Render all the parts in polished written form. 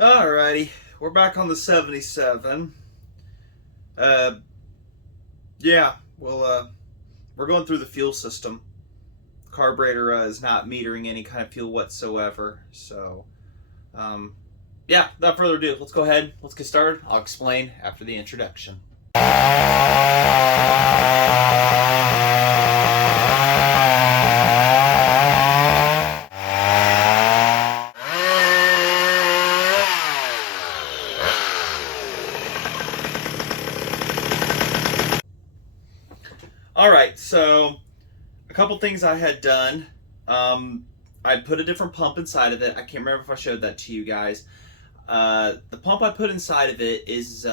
Alrighty, we're back on the 77. Uh, yeah, we're going through the fuel system. Carburetor is not metering any kind of fuel whatsoever. So, yeah, without further ado, let's go ahead. Let's get started. I'll explain after the introduction. Alright, so a couple things I had done. I put a different pump inside of it. I can't remember if I showed that to you guys. The pump I put inside of it is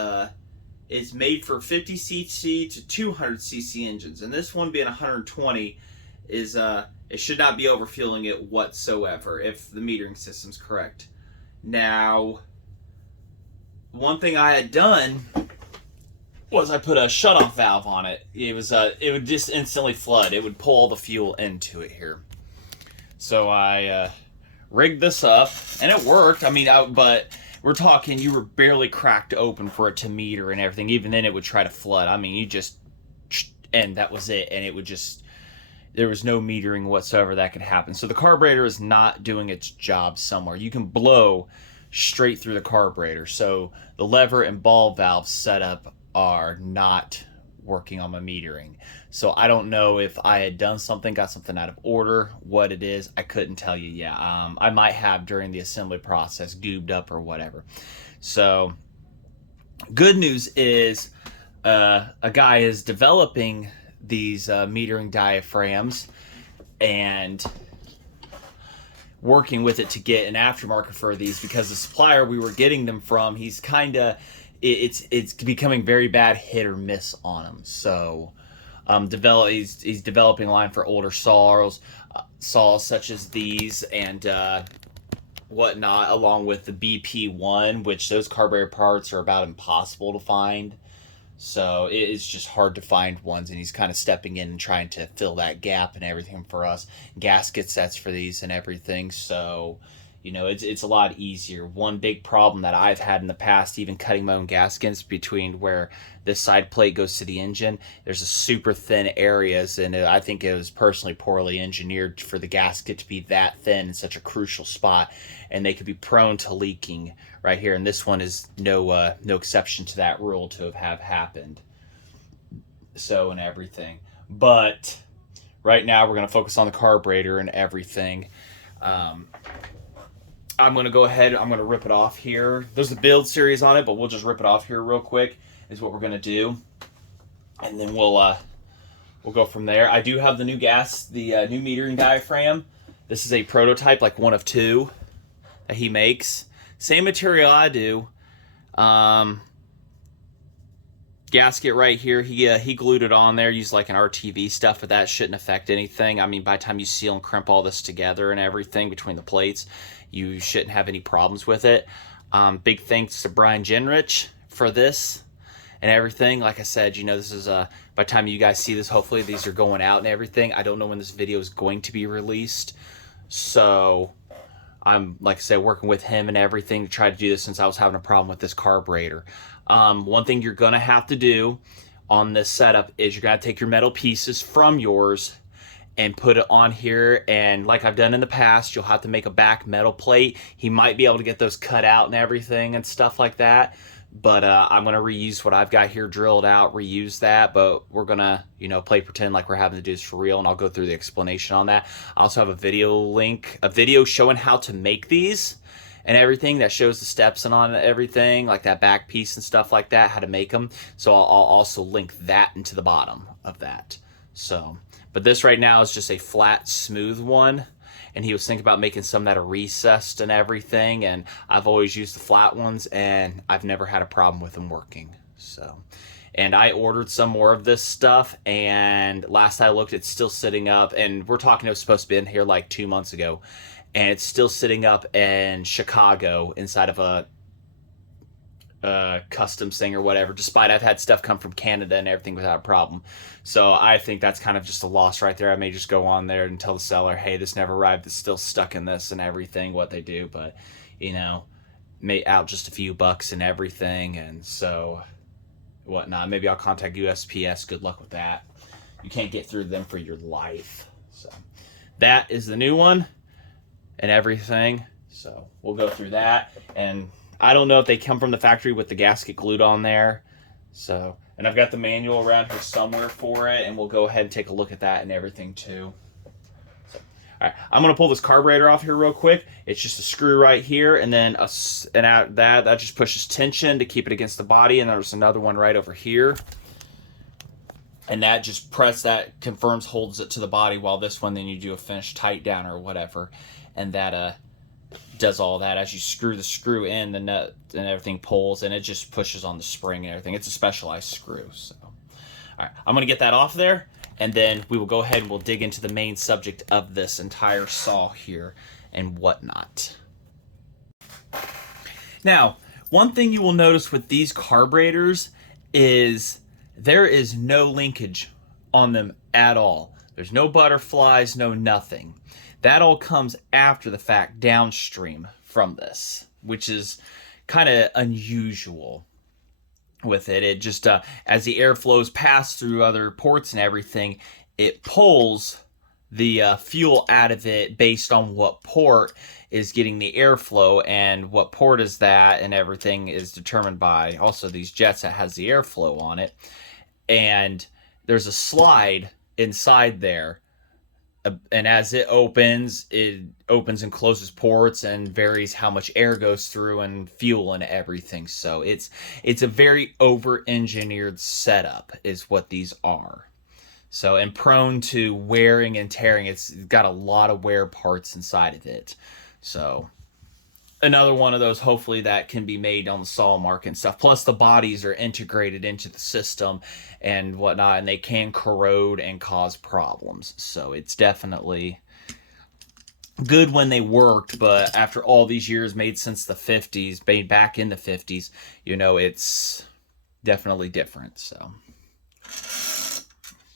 made for 50cc to 200cc engines, and this one being 120 is it should not be overfueling it whatsoever if the metering system's correct. Now, one thing I had done was I put a shutoff valve on it. It would just instantly flood. It would pull all the fuel into it here. So I rigged this up, and it worked. I mean, but we're talking you were barely cracked open for it to meter and everything. Even then, it would try to flood. I mean, you just, and that was it. And it would just, there was no metering whatsoever that could happen. So the carburetor is not doing its job somewhere. You can blow straight through the carburetor. So the lever and ball valve setup are not working on my metering. So I don't know if I had done something, got something out of order, what it is. I couldn't tell you. Yeah, I might have during the assembly process goobed up or whatever. So good news is a guy is developing these metering diaphragms and working with it to get an aftermarket for these, because the supplier we were getting them from, he's kind of, it's becoming very bad hit or miss on him. So he's developing a line for older saws such as these and whatnot, along with the BP1, which those carburetor parts are about impossible to find. So it's just hard to find ones, and he's kind of stepping in and trying to fill that gap and everything for us. Gasket sets for these and everything. So, you know, it's a lot easier. One big problem that I've had in the past, even cutting my own gaskets between where this side plate goes to the engine, there's a super thin areas, and I think it was personally poorly engineered for the gasket to be that thin in such a crucial spot, and they could be prone to leaking right here. And this one is no exception to that rule to have happened. So, and everything. But right now we're going to focus on the carburetor and everything. I'm going to go ahead, I'm going to rip it off here. There's a build series on it, but we'll just rip it off here real quick, is what we're going to do. And then we'll go from there. I do have the new new metering diaphragm. This is a prototype, like one of two that he makes. Same material I do. Gasket right here, he glued it on there, used like an RTV stuff, but that shouldn't affect anything. I mean, by the time you seal and crimp all this together and everything between the plates, you shouldn't have any problems with it. Big thanks to Brian Genrich for this and everything. Like I said, you know, this is by the time you guys see this, hopefully these are going out and everything. I don't know when this video is going to be released, so I'm, like I said, working with him and everything to try to do this, since I was having a problem with this carburetor. One thing you're going to have to do on this setup is you're going to take your metal pieces from yours and put it on here, and like I've done in the past, you'll have to make a back metal plate. He might be able to get those cut out and everything and stuff like that, but I'm going to reuse what I've got here drilled out, reuse that, but we're going to, you know, play pretend like we're having to do this for real, and I'll go through the explanation on that. I also have a video showing how to make these and everything, that shows the steps and on everything, like that back piece and stuff like that, how to make them. So I'll also link that into the bottom of that. So, but this right now is just a flat, smooth one, and he was thinking about making some that are recessed and everything, and I've always used the flat ones, and I've never had a problem with them working. So, and I ordered some more of this stuff, and last I looked, it's still sitting up, and we're talking, it was supposed to be in here like 2 months ago, and it's still sitting up in Chicago inside of a customs thing or whatever, despite I've had stuff come from Canada and everything without a problem. So I think that's kind of just a loss right there. I may just go on there and tell the seller, hey, this never arrived, it's still stuck in this and everything, what they do. But, you know, out just a few bucks and everything, and so whatnot. Maybe I'll contact USPS. Good luck with that. You can't get through them for your life. So that is the new one and everything. So we'll go through that, and I don't know if they come from the factory with the gasket glued on there. So, and I've got the manual around here somewhere for it, and we'll go ahead and take a look at that and everything too. So, all right, I'm gonna pull this carburetor off here real quick. It's just a screw right here, and then that just pushes tension to keep it against the body, and there's another one right over here. And that just confirms holds it to the body, while this one, then you do a finish tight down or whatever. And that does all that. As you screw the screw in, the nut and everything pulls, and it just pushes on the spring and everything. It's a specialized screw. So, all right, I'm going to get that off there, and then we will go ahead and we'll dig into the main subject of this entire saw here and whatnot. Now, one thing you will notice with these carburetors is there is no linkage on them at all. There's no butterflies, no nothing. That all comes after the fact, downstream from this, which is kind of unusual with it. It just, as the air flows past through other ports and everything, it pulls the fuel out of it based on what port is getting the airflow, and what port is that, and everything is determined by also these jets that has the airflow on it. And there's a slide inside there, and as it opens and closes ports and varies how much air goes through and fuel and everything. So it's a very over-engineered setup is what these are. So, and prone to wearing and tearing. It's got a lot of wear parts inside of it. So another one of those, hopefully, that can be made on the saw market and stuff. Plus the bodies are integrated into the system and whatnot, and they can corrode and cause problems. So it's definitely good when they worked, but after all these years, made since the 50s, made back in the 50s, you know, it's definitely different. So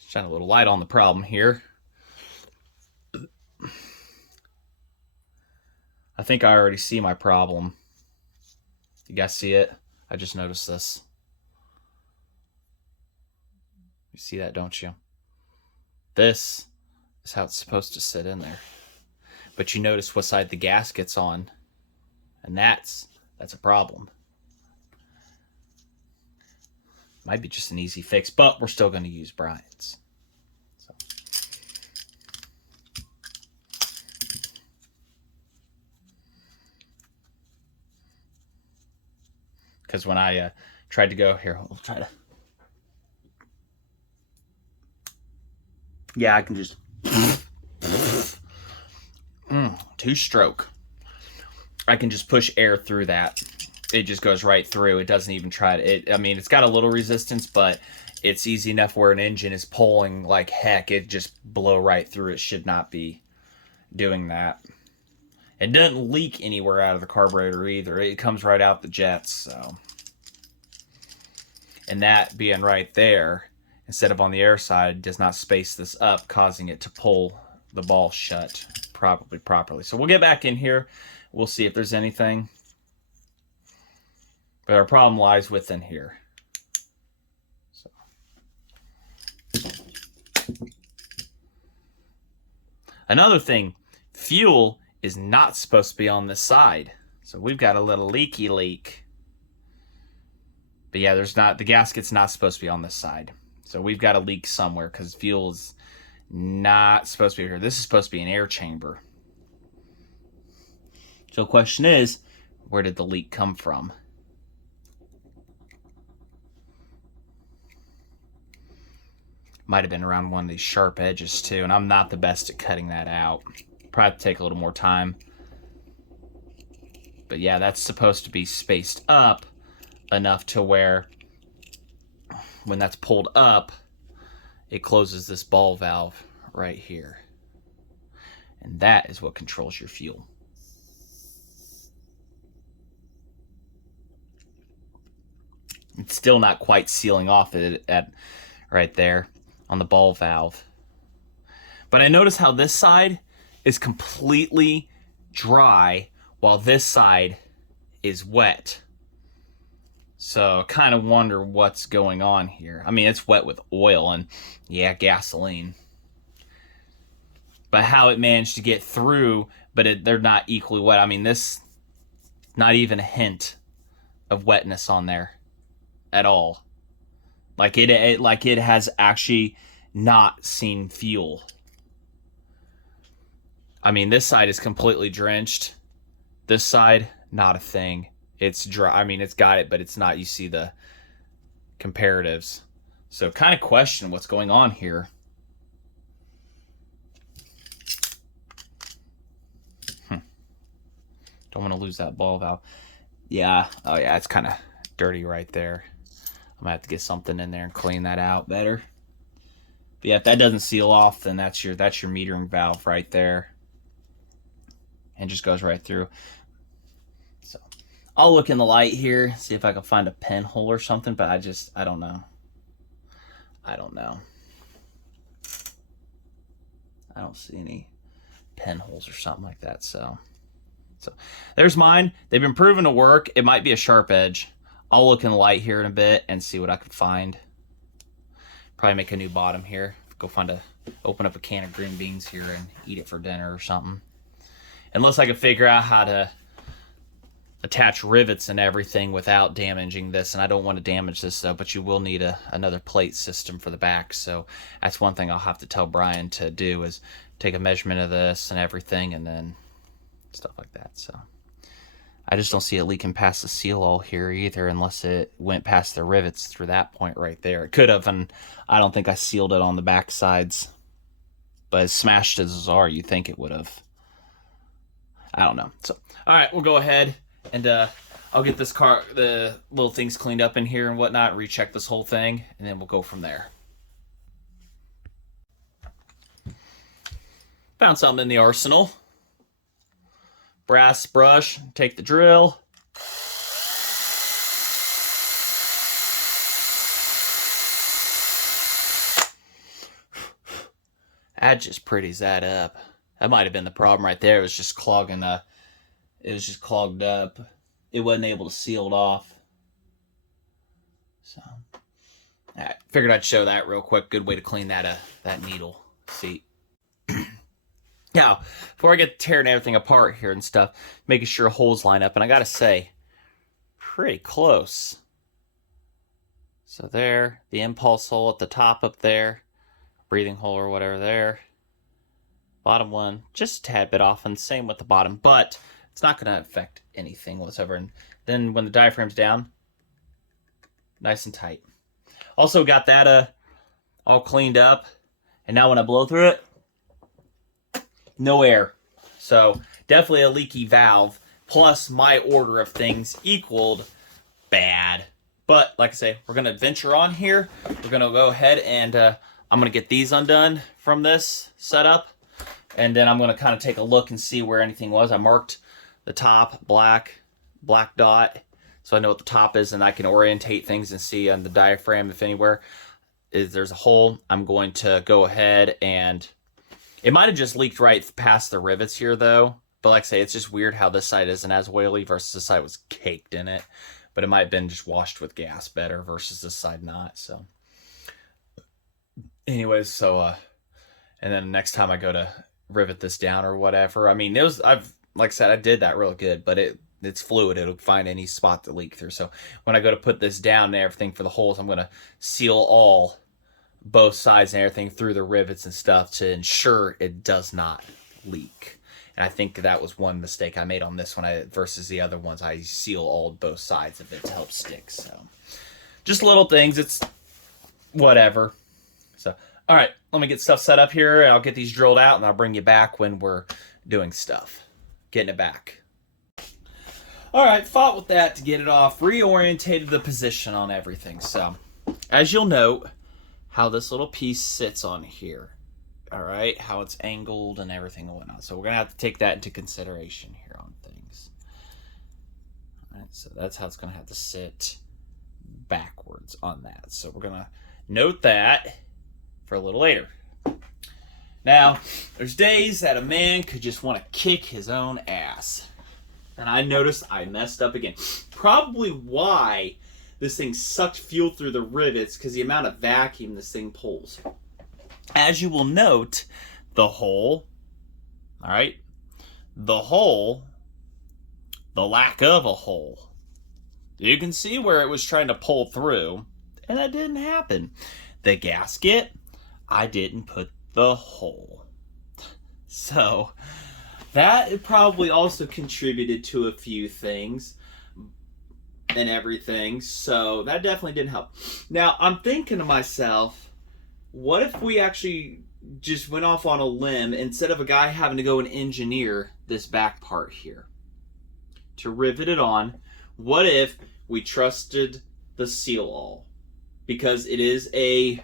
shine a little light on the problem here. I think I already see my problem. You guys see it? I just noticed this. You see that, don't you? This is how it's supposed to sit in there. But you notice what side the gasket's on, and that's a problem. Might be just an easy fix, but we're still going to use Brian's. So. Because when I tried to go here, we'll try to. Yeah, I can just. Two-stroke. I can just push air through that. It just goes right through. It doesn't even try to. I mean, it's got a little resistance, but it's easy enough where an engine is pulling like heck. It just blow right through. It should not be doing that. It doesn't leak anywhere out of the carburetor either. It comes right out the jets. So, and that being right there, instead of on the air side, does not space this up, causing it to pull the ball shut probably properly. So we'll get back in here. We'll see if there's anything. But our problem lies within here. So. Another thing, fuel is not supposed to be on this side. So we've got a little leaky leak. But yeah, the gasket's not supposed to be on this side. So we've got a leak somewhere because fuel is not supposed to be here. This is supposed to be an air chamber. So the question is, where did the leak come from? Might have been around one of these sharp edges too, and I'm not the best at cutting that out. Probably take a little more time. But yeah, that's supposed to be spaced up enough to where when that's pulled up, it closes this ball valve right here. And that is what controls your fuel. It's still not quite sealing off it at right there on the ball valve. But I notice how this side is completely dry while this side is wet. So kind of wonder what's going on here. I mean, it's wet with oil and, yeah, gasoline. But how it managed to get through, but they're not equally wet. I mean, this, not even a hint of wetness on there at all. Like it has actually not seen fuel. I mean, this side is completely drenched. This side, not a thing. It's dry. I mean, it's got it, but it's not. You see the comparatives. So kind of question what's going on here. Don't want to lose that ball valve. Yeah. Oh, yeah. It's kind of dirty right there. I'm going to have to get something in there and clean that out better. But yeah, if that doesn't seal off, then that's your metering valve right there. And just goes right through. So I'll look in the light here, see if I can find a pinhole or something, but I don't know. I don't see any pinholes or something like that. So there's mine. They've been proven to work. It might be a sharp edge. I'll look in the light here in a bit and see what I can find. Probably make a new bottom here. Go open up a can of green beans here and eat it for dinner or something. Unless I can figure out how to attach rivets and everything without damaging this. And I don't want to damage this though, but you will need another plate system for the back. So that's one thing I'll have to tell Brian to do, is take a measurement of this and everything and then stuff like that. So I just don't see it leaking past the seal all here either, unless it went past the rivets through that point right there. It could have, and I don't think I sealed it on the back sides. But as smashed as those are, you think it would have. I don't know. So, all right, we'll go ahead and I'll get the little things cleaned up in here and whatnot, recheck this whole thing, and then we'll go from there. Found something in the arsenal. Brass brush, take the drill. That just pretties that up. That might have been the problem right there. It was just clogged up. It wasn't able to seal it off. So, all right, figured I'd show that real quick. Good way to clean that needle seat. Now, before I get tearing everything apart here and stuff, making sure holes line up, and I gotta say, pretty close. So there, the impulse hole at the top up there, breathing hole or whatever there. Bottom one, just a tad bit off, and same with the bottom, but it's not gonna affect anything whatsoever. And then when the diaphragm's down, nice and tight. Also got that all cleaned up, and now when I blow through it, no air. So definitely a leaky valve, plus my order of things equaled bad. But like I say, we're gonna venture on here. We're gonna go ahead and I'm gonna get these undone from this setup, and then I'm gonna kind of take a look and see where anything was. I marked the top black dot, so I know what the top is, and I can orientate things and see on the diaphragm if anywhere there's a hole. I'm going to go ahead and it might have just leaked right past the rivets here, though. But like I say, it's just weird how this side isn't as oily versus this side was caked in it. But it might have been just washed with gas better versus this side not. So, anyways, and then next time I go to rivet this down or whatever, I mean, like I said, I did that real good, but it's fluid. It'll find any spot to leak through. So when I go to put this down and everything for the holes, I'm going to seal both sides and everything through the rivets and stuff to ensure it does not leak. And I think that was one mistake I made on this one versus the other ones. I seal both sides of it to help stick. So just little things. It's whatever. So, all right, let me get stuff set up here. I'll get these drilled out and I'll bring you back when we're doing stuff. Getting it back. All right, fought with that to get it off. Reorientated the position on everything. So as you'll note, how this little piece sits on here, all right, how it's angled and everything and whatnot. So we're gonna have to take that into consideration here on things. All right, so that's how it's gonna have to sit backwards on that. So we're gonna note that for a little later. Now, there's days that a man could just want to kick his own ass. And I noticed I messed up again. Probably why this thing sucked fuel through the rivets, because the amount of vacuum this thing pulls. As you will note, the hole, all right, the hole, the lack of a hole. You can see where it was trying to pull through, and that didn't happen. The gasket, I didn't put the hole. So that probably also contributed to a few things and everything. So that definitely didn't help. Now, I'm thinking to myself, what if we actually just went off on a limb instead of a guy having to go and engineer this back part here to rivet it on? What if we trusted the seal all? Because it is a,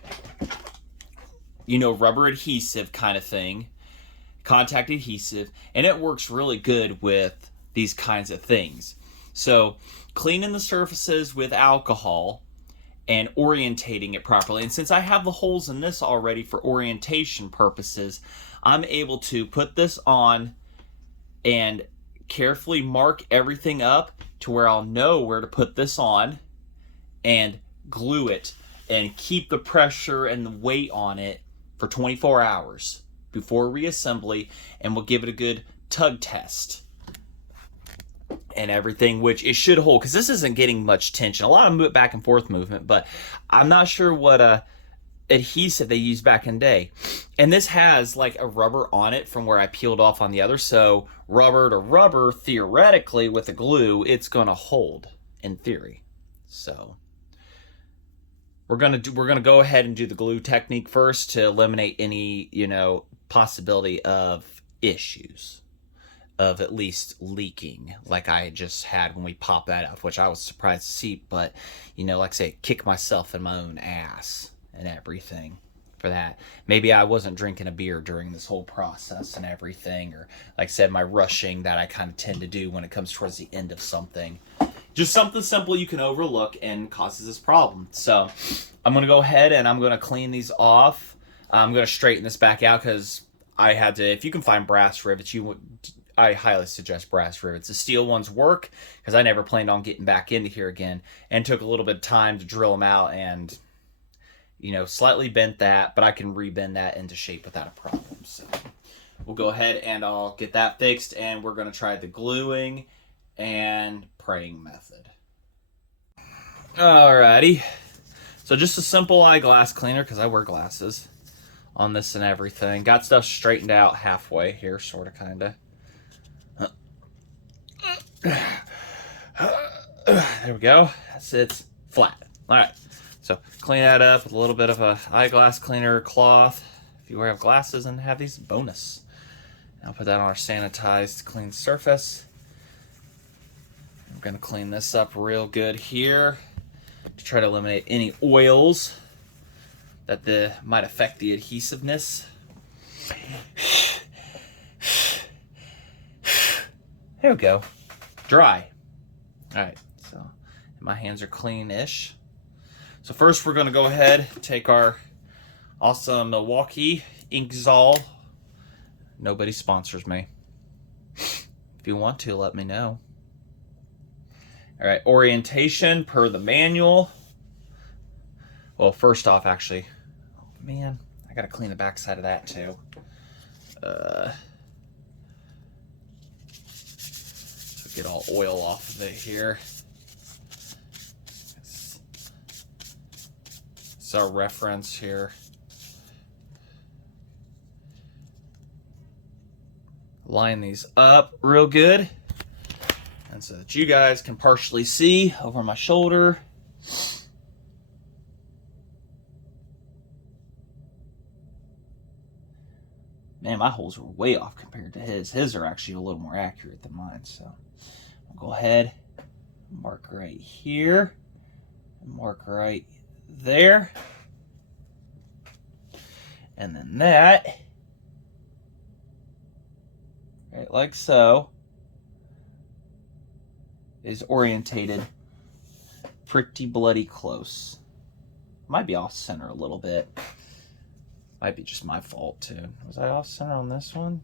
rubber adhesive kind of thing, contact adhesive, and it works really good with these kinds of things. So cleaning the surfaces with alcohol and orientating it properly. And since I have the holes in this already for orientation purposes, I'm able to put this on and carefully mark everything up to where I'll know where to put this on and glue it and keep the pressure and the weight on it for 24 hours before reassembly, and we'll give it a good tug test and everything, which it should hold, because this isn't getting much tension. A lot of back and forth movement, but I'm not sure what adhesive they used back in the day. And this has like a rubber on it from where I peeled off on the other, so rubber to rubber, theoretically with the glue, it's gonna hold in theory. So we're gonna go ahead and do the glue technique first to eliminate any possibility of issues of at least leaking like I just had when we popped that out, which I was surprised to see. But like I say, kick myself in my own ass and everything for that. Maybe I wasn't drinking a beer during this whole process and everything, or like I said, my rushing that I kind of tend to do when it comes towards the end of something. Just something simple you can overlook and causes this problem. So I'm going to go ahead and I'm going to clean these off. I'm going to straighten this back out because I had to, if you can find brass rivets, I highly suggest brass rivets. The steel ones work because I never planned on getting back into here again, and took a little bit of time to drill them out and, slightly bent that, but I can rebend that into shape without a problem. So we'll go ahead and I'll get that fixed, and we're going to try the gluing and praying method. Alrighty. So just a simple eyeglass cleaner, because I wear glasses on this and everything. Got stuff straightened out halfway here, sort of, kind of. There we go. That's it. It's flat. Alright. So clean that up with a little bit of a eyeglass cleaner cloth. If you have glasses and have these, bonus. I'll put that on our sanitized clean surface. I'm going to clean this up real good here to try to eliminate any oils that might affect the adhesiveness. There we go. Dry. Alright, so my hands are clean-ish. So first we're going to go ahead, take our awesome Milwaukee Inkzol. Nobody sponsors me. If you want to, let me know. Alright, orientation per the manual. Well, first off, actually, oh man, I gotta clean the backside of that too. So get all oil off of it here. It's our reference here. Line these up real good, and so that you guys can partially see over my shoulder. Man, my holes are way off compared to his. His are actually a little more accurate than mine. So I'll go ahead, mark right here, and mark right there, and then that, right like so, is orientated pretty bloody close. Might be off center a little bit. Might be just my fault too. Was I off center on this one?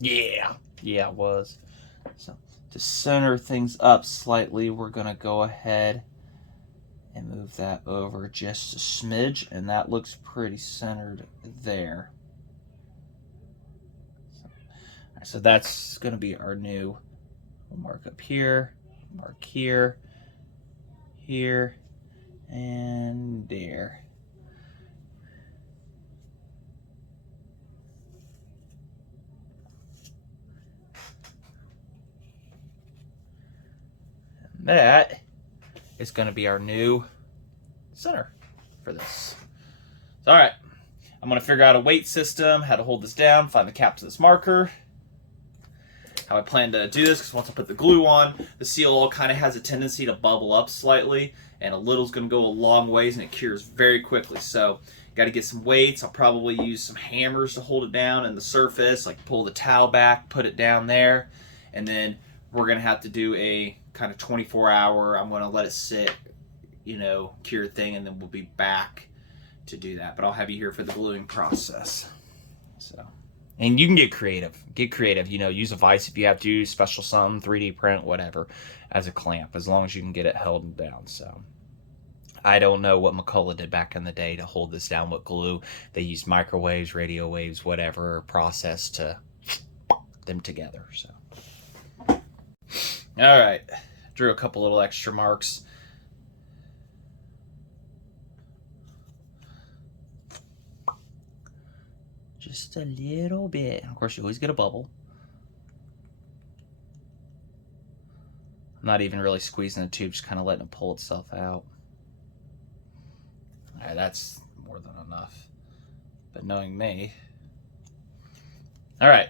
Yeah, it was. So to center things up slightly, we're going to go ahead and move that over just a smidge, and that looks pretty centered there. So that's going to be our new, we'll mark up here, mark here, here, and there. And that is going to be our new center for this. So, all right, I'm going to figure out a weight system, how to hold this down, find the cap to this marker, how I plan to do this, because once I put the glue on, the seal oil kind of has a tendency to bubble up slightly, and a little's going to go a long ways, and it cures very quickly. So got to get some weights. I'll probably use some hammers to hold it down in the surface, like pull the towel back, put it down there, and then we're going to have to do a kind of 24-hour, I'm going to let it sit, you know, cure thing, and then we'll be back to do that. But I'll have you here for the gluing process. So, and you can get creative, you know, use a vise if you have to, special something, 3D print, whatever, as a clamp, as long as you can get it held down. So I don't know what McCulloch did back in the day to hold this down with glue. They used microwaves, radio waves, whatever process to them together. So, all right, drew a couple little extra marks. Just a little bit. Of course, you always get a bubble. I'm not even really squeezing the tube, just kind of letting it pull itself out. All right, that's more than enough. But knowing me. All right.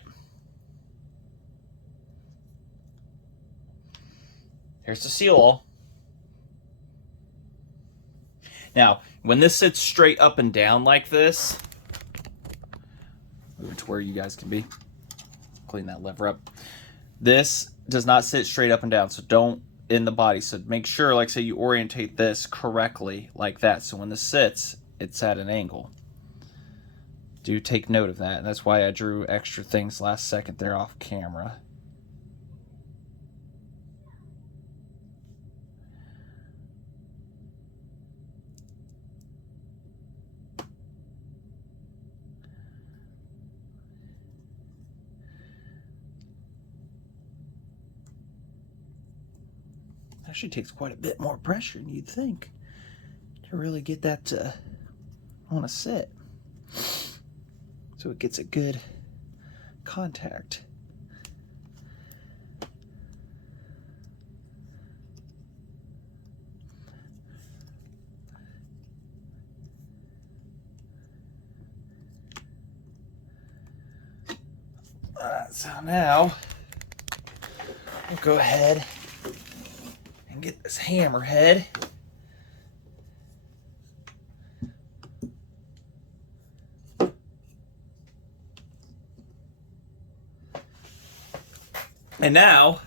Here's the seal oil. Now, when this sits straight up and down like this, move it to where you guys can be. Clean that lever up. This does not sit straight up and down, so don't in the body. So make sure, like say, you orientate this correctly like that. So when this sits, it's at an angle. Do take note of that. And that's why I drew extra things last second there off camera. Actually takes quite a bit more pressure than you'd think to really get that to want to sit, so it gets a good contact. So now we'll go ahead and get this hammer head. And now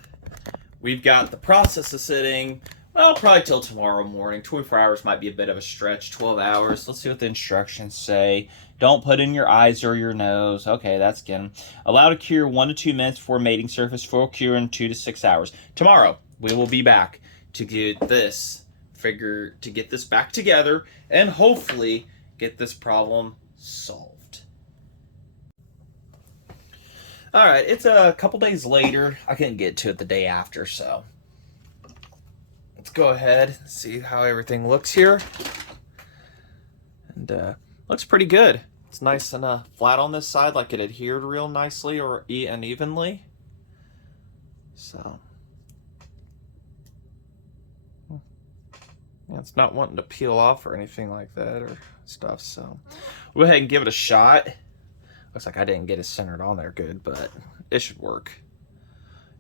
we've got the process of sitting, well, probably till tomorrow morning. 24 hours might be a bit of a stretch. 12 hours. Let's see what the instructions say. Don't put in your eyes or your nose. Okay, that's good. Allow to cure 1 to 2 minutes before mating surface. Full cure in 2 to 6 hours. Tomorrow we will be back to get this back together and hopefully get this problem solved. All right, it's a couple days later. I couldn't get to it the day after, so let's go ahead and see how everything looks here. And looks pretty good. It's nice and flat on this side, like it adhered real nicely and evenly. So yeah, it's not wanting to peel off or anything like that or stuff, so we'll go ahead and give it a shot. Looks like I didn't get it centered on there good, but it should work.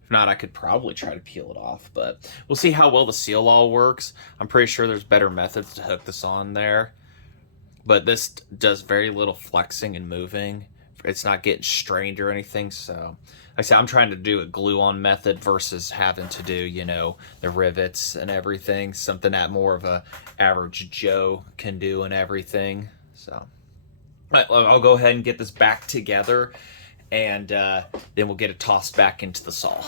If not, I could probably try to peel it off, but we'll see how well the seal all works. I'm pretty sure there's better methods to hook this on there, but this does very little flexing and moving. It's not getting strained or anything, so like I said, I'm trying to do a glue-on method versus having to do, you know, the rivets and everything, something that more of a average Joe can do and everything. So I'll go ahead and get this back together, and then we'll get it tossed back into the saw.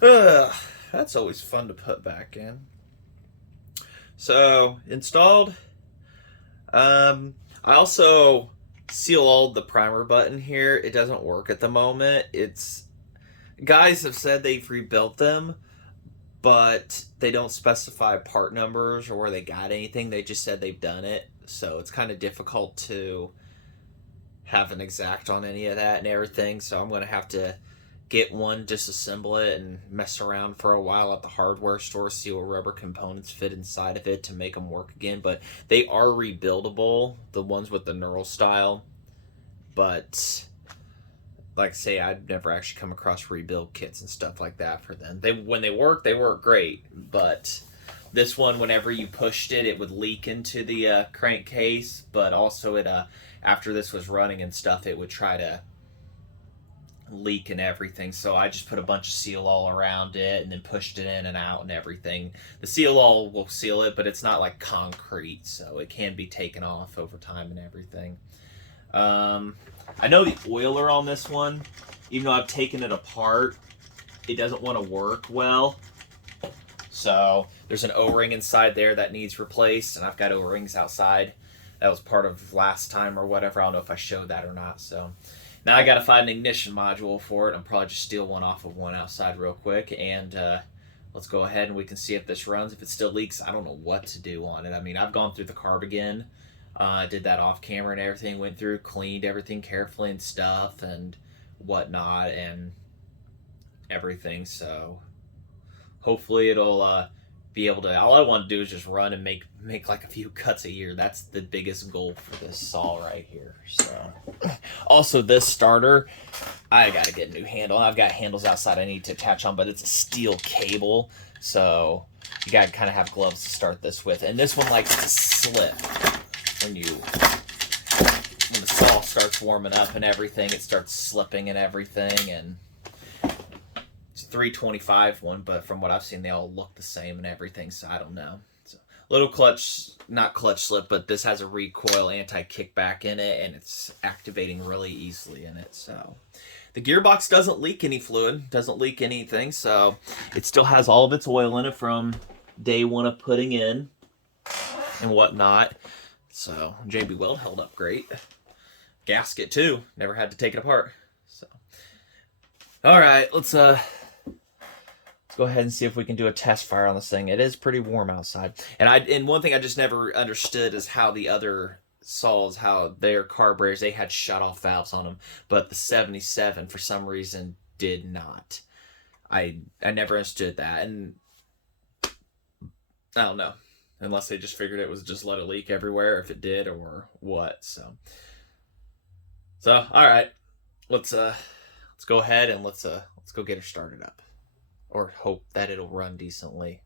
That's always fun to put back in. So, installed. I also seal the primer button here. It doesn't work at the moment. Guys have said they've rebuilt them, but they don't specify part numbers or where they got anything. They just said they've done it. So it's kind of difficult to have an exact on any of that and everything. So I'm going to have to get one, disassemble it, and mess around for a while at the hardware store, see what rubber components fit inside of it to make them work again. But they are rebuildable, the ones with the knurl style. But like I say, I've never actually come across rebuild kits and stuff like that for them. When they work great. But this one, whenever you pushed it, it would leak into the crankcase. But also, after this was running and stuff, it would try to leak and everything. So I just put a bunch of seal all around it and then pushed it in and out and everything. The seal all will seal it, but it's not like concrete, so it can be taken off over time and everything. I know the oiler on this one, even though I've taken it apart, it doesn't want to work well. So there's an O-ring inside there that needs replaced, and I've got O-rings outside. That was part of last time or whatever. I don't know if I showed that or not. So now I got to find an ignition module for it. I'll probably just steal one off of one outside real quick, and let's go ahead and we can see if this runs. If it still leaks, I don't know what to do on it. I mean, I've gone through the carb again. Did that off camera and everything, went through, cleaned everything carefully and stuff and whatnot and everything. So hopefully it'll be able to, all I want to do is just run and make like a few cuts a year. That's the biggest goal for this saw right here. So also this starter, I got to get a new handle. I've got handles outside I need to attach on, but it's a steel cable. So you got to kind of have gloves to start this with. And this one likes to slip. When the saw starts warming up and everything, it starts slipping and everything. And it's a 325 one, but from what I've seen, they all look the same and everything, so I don't know. So, little clutch, not clutch slip, but this has a recoil anti-kickback in it, and it's activating really easily in it. So the gearbox doesn't leak any fluid, doesn't leak anything, so it still has all of its oil in it from day one of putting in and whatnot. So JB Weld held up great. Gasket too. Never had to take it apart. So, all right, let's go ahead and see if we can do a test fire on this thing. It is pretty warm outside, and one thing I just never understood is how the other saws, how their carburetors, they had shut-off valves on them, but the 77 for some reason did not. I never understood that, and I don't know. Unless they just figured it was just let it leak everywhere, if it did or what. So all right, let's go ahead and let's go get her started up, or hope that it'll run decently.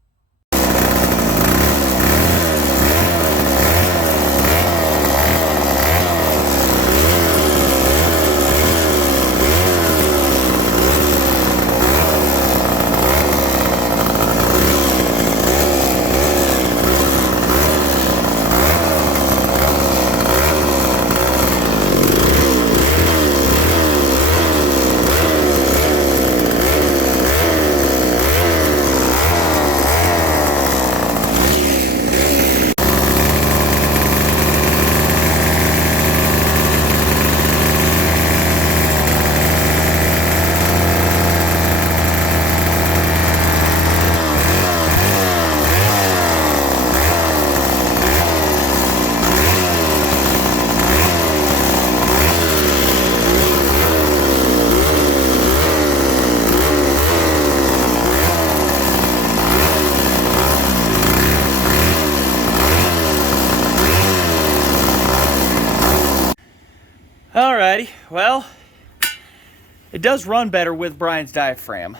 Alrighty, well, it does run better with Brian's diaphragm,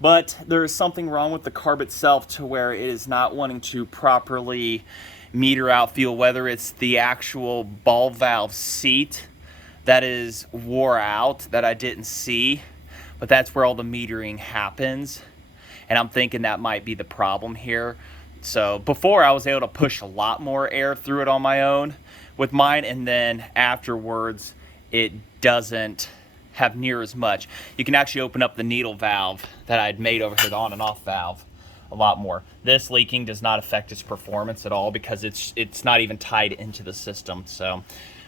but there is something wrong with the carb itself to where it is not wanting to properly meter out fuel, whether it's the actual ball valve seat that is wore out that I didn't see, but that's where all the metering happens, and I'm thinking that might be the problem here. So before I was able to push a lot more air through it on my own with mine, and then afterwards it doesn't have near as much. You can actually open up the needle valve that I'd made over here, the on and off valve, a lot more. This leaking does not affect its performance at all because it's not even tied into the system. So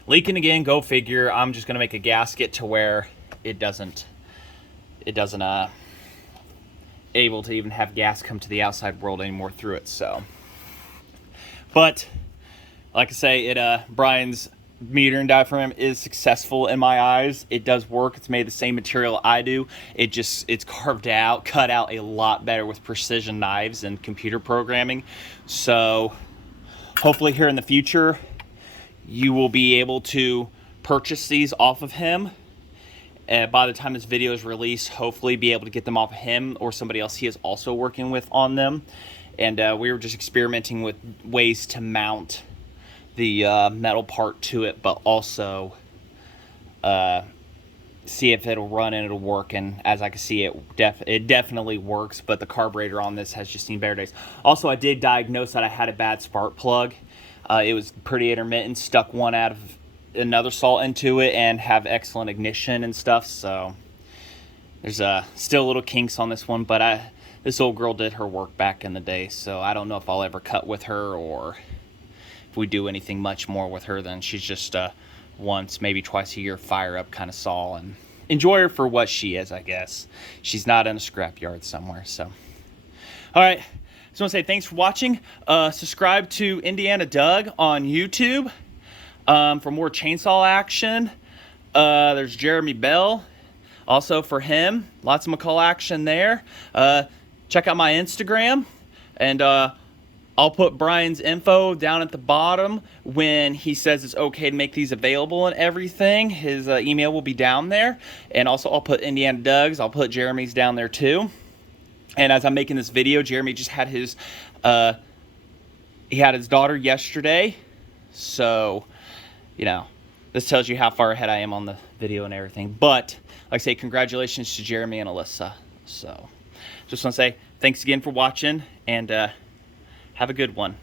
leaking again, go figure. I'm just gonna make a gasket to where it doesn't able to even have gas come to the outside world anymore through it. So, but like I say, Brian's meter and diaphragm is successful in my eyes. It does work. It's made the same material I do. It's carved out, cut out a lot better with precision knives and computer programming. So hopefully here in the future, you will be able to purchase these off of him. By the time this video is released, hopefully be able to get them off of him or somebody else he is also working with on them. And we were just experimenting with ways to mount the metal part to it, but also see if it'll run and it'll work. And as I can see, it definitely works, but the carburetor on this has just seen better days. Also, I did diagnose that I had a bad spark plug. It was pretty intermittent, stuck one out of another salt into it and have excellent ignition and stuff. So there's still little kinks on this one, but this old girl did her work back in the day, so I don't know if I'll ever cut with her or if we do anything much more with her. Then she's just once, maybe twice a year fire up kind of saw, and enjoy her for what she is, I guess. She's not in a scrapyard somewhere. So all right, just want to say thanks for watching. Subscribe to Indiana Doug on YouTube for more chainsaw action. There's Jeremy Bell also for him, lots of McCulloch action there. Check out my Instagram, and I'll put Brian's info down at the bottom when he says it's okay to make these available and everything. His email will be down there, and also I'll put Indiana Doug's, I'll put Jeremy's down there too. And as I'm making this video, Jeremy just had his he had his daughter yesterday, so you know, this tells you how far ahead I am on the video and everything. But like I say, congratulations to Jeremy and Alyssa. So just want to say thanks again for watching, and have a good one.